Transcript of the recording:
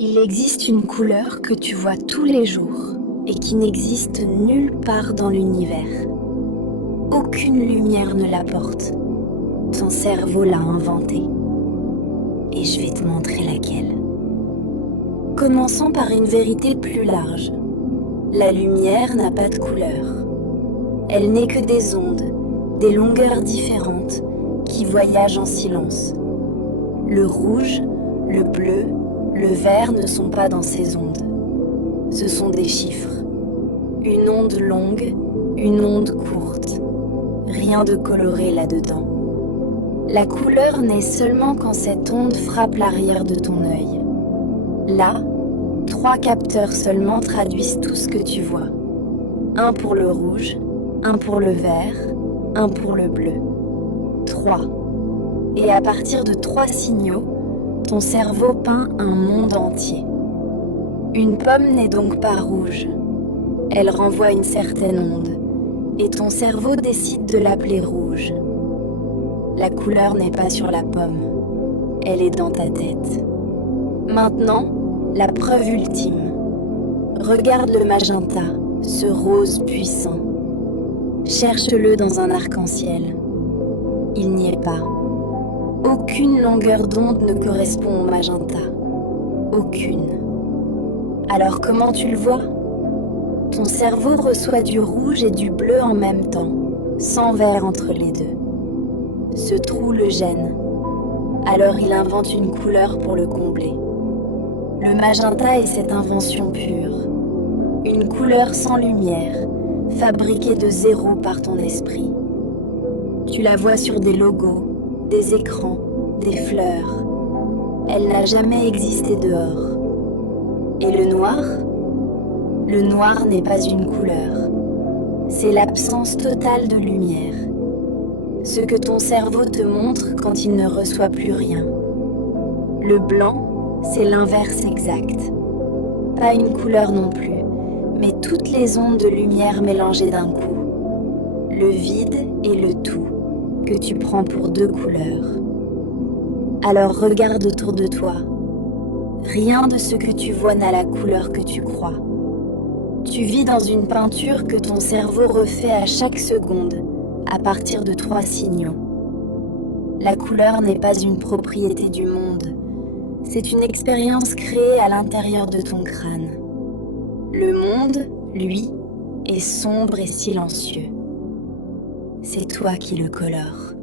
Il existe une couleur que tu vois tous les jours et qui n'existe nulle part dans l'univers. Aucune lumière ne la porte. Ton cerveau l'a inventée. Et je vais te montrer laquelle. Commençons par une vérité plus large. La lumière n'a pas de couleur. Elle n'est que des ondes, des longueurs différentes qui voyagent en silence. Le rouge, le bleu, le vert ne sont pas dans ces ondes. Ce sont des chiffres. Une onde longue, une onde courte. Rien de coloré là-dedans. La couleur naît seulement quand cette onde frappe l'arrière de ton œil. Là, 3 capteurs seulement traduisent tout ce que tu vois. Un pour le rouge, un pour le vert, un pour le bleu. 3. Et à partir de 3 signaux, ton cerveau peint un monde entier. Une pomme n'est donc pas rouge. Elle renvoie une certaine onde, et ton cerveau décide de l'appeler rouge. La couleur n'est pas sur la pomme, elle est dans ta tête. Maintenant, la preuve ultime. Regarde le magenta, ce rose puissant. Cherche-le dans un arc-en-ciel. Il n'y est pas. Aucune longueur d'onde ne correspond au magenta. Aucune. Alors comment tu le vois? Ton cerveau reçoit du rouge et du bleu en même temps, sans vert entre les deux. Ce trou le gêne. Alors il invente une couleur pour le combler. Le magenta est cette invention pure. Une couleur sans lumière, fabriquée de zéro par ton esprit. Tu la vois sur des logos, des écrans, des fleurs. Elle n'a jamais existé dehors. Et le noir? Le noir n'est pas une couleur. C'est l'absence totale de lumière. Ce que ton cerveau te montre quand il ne reçoit plus rien. Le blanc, c'est l'inverse exact. Pas une couleur non plus, mais toutes les ondes de lumière mélangées d'un coup. Le vide et le tout, que tu prends pour 2 couleurs. Alors regarde autour de toi. Rien de ce que tu vois n'a la couleur que tu crois. Tu vis dans une peinture que ton cerveau refait à chaque seconde, à partir de 3 signaux. La couleur n'est pas une propriété du monde, c'est une expérience créée à l'intérieur de ton crâne. Le monde, lui, est sombre et silencieux. C'est toi qui le colore.